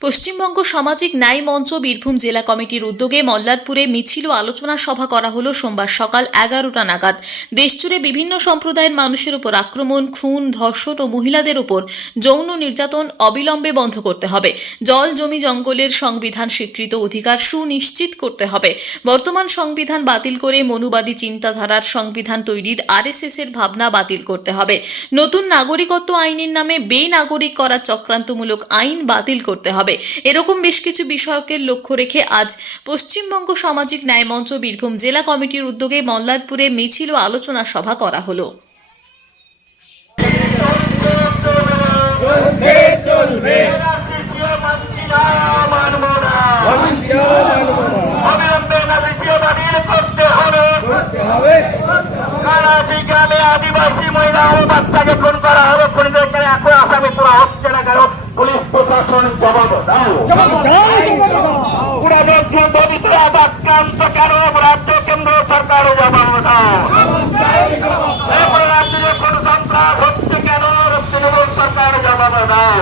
পশ্চিমবঙ্গ সামাজিক ন্যায় মঞ্চ বীরভূম জেলা কমিটির উদ্যোগে মল্লারপুরে মিছিল ও আলোচনা সভা করা হলো সোমবার সকাল এগারোটা নাগাদ। দেশজুড়ে বিভিন্ন সম্প্রদায়ের মানুষের উপর আক্রমণ, খুন, ধর্ষণ ও মহিলাদের উপর যৌন নির্যাতন অবিলম্বে বন্ধ করতে হবে। জল জমি জঙ্গলের সংবিধান স্বীকৃত অধিকার সুনিশ্চিত করতে হবে। বর্তমান সংবিধান বাতিল করে মনুবাদী চিন্তাধারার সংবিধান তৈরির আরএসএস এর ভাবনা বাতিল করতে হবে। নতুন নাগরিকত্ব আইনের নামে বেনাগরিক করা চক্রান্তমূলক আইন বাতিল করতে হবে। এরকম বেশ কিছু বিষয়কের লক্ষ্য রেখে আজ পশ্চিমবঙ্গ সামাজিক ন্যায় মঞ্চ বীরভূম জেলা কমিটির উদ্যোগে মল্লারপুরে মিছিল ও আলোচনা সভা করা হলো। হবে। হবে। আদিবাসী মহিলা ও বাচ্চাকে খুন করা হলো। খুনিদেরকে এখন আসামি পুরা হচ্ছে প্রশাসন জবাব দাও। পুরা রাজ্য দরিদ্র আক্রান্ত কেন রাজ্য কেন্দ্র সরকার জবাব দাও। রাজ্যে কোন সন্ত্রাস হচ্ছে কেন? তৃণমূল সরকার জবাব দাও।